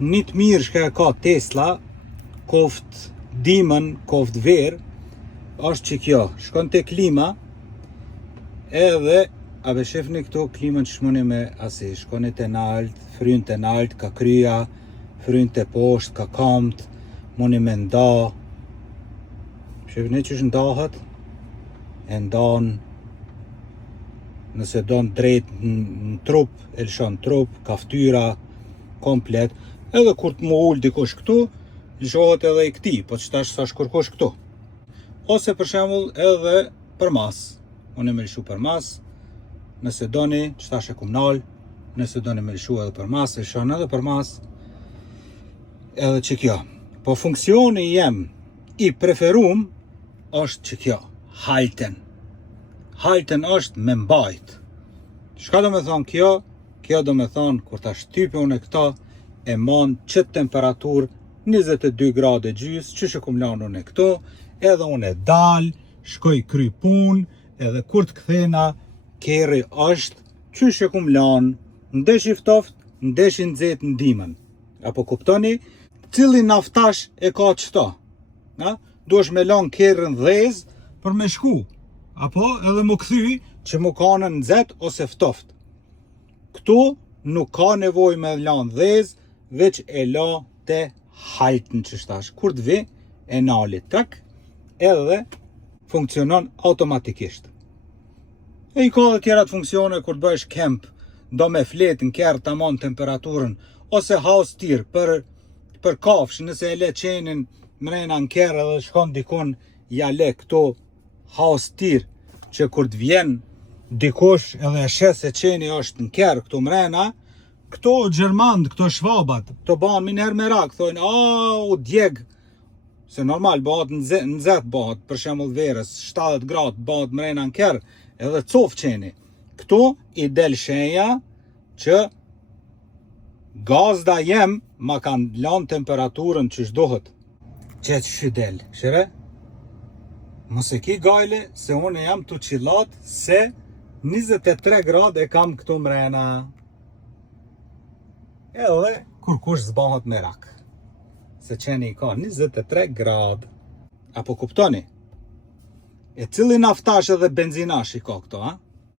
një të mirë shka ka Tesla, koft dimën, koft verë, është që kjo, shkon të klima, edhe, a be shefni këto klimën që shmoni me asi, shkoni të nalt, fryn të nalt, ka krya, fryn të poshtë, ka kamt, moni me nda, shefni që është ndahat, e ndanë, nëse do në drejt në trup, e lëshon trup, ka ftyra, komplet, edhe kur të mu ullë dikush këtu, lëshohet edhe i këti, po që tash sa shkurkosh këtu. Ose për shembull edhe për mas, unë e me lëshu për mas, nëse doni, që tash e kumnal, nëse doni me lëshu edhe për mas, e lëshon edhe për mas, edhe që kjo. Po funksioni jem i preferum është që kjo, halten. Halten është me mbajt. Shka do me thonë kjo? Kjo do me thonë, kur ta shtype unë e këta, e mon qëtë temperatur 22 grade gjys, që shë lanë unë e këto, edhe unë e dal, shkoj kry pun, edhe kur të kthena, keri është, që shë lanë, ndesh i ftoft, ndesh i nxet në dimën. Apo kuptoni, cili naftash e ka qëta? Duesh me lanë kerën dhez për me shku, apo edhe mu kthy që mu kanën nxet ose ftoft. Këtu nuk ka nevoj me lanë dhez, veç e la të haltën që shtash. Kur të vi, e nali tak, edhe funksionon automatikisht. E i ka dhe tjera të funksione kur të bësh kemp, do me flet në kjerë të amon temperaturën, ose house tir për kafsh, nëse e le qenin mrena në kjerë edhe shkon dikun, ja le këto house tir, që kur të vjen dikush edhe e shes se qeni është në kjerë këtu mrena, këto gjermand, këto shvabat, këto ban minher me rak, thojnë, u djeg, se normal bëhat nxet bëhat, për shembull verës, 70 gradë bëhat mrena në kjerë, edhe cof qeni. Këtu i del shenja që gazda jem ma kanë lanë temperaturën që shdohet. Që që del, shire? Mos e ki gajle se unë jam të qilat se 23 gradë e kam këtu mrena. Edhe kur kush zbahat me rak. Se qeni i ka 23 gradë. Apo kuptoni? E cili naftash edhe benzinash i ka këto, ha?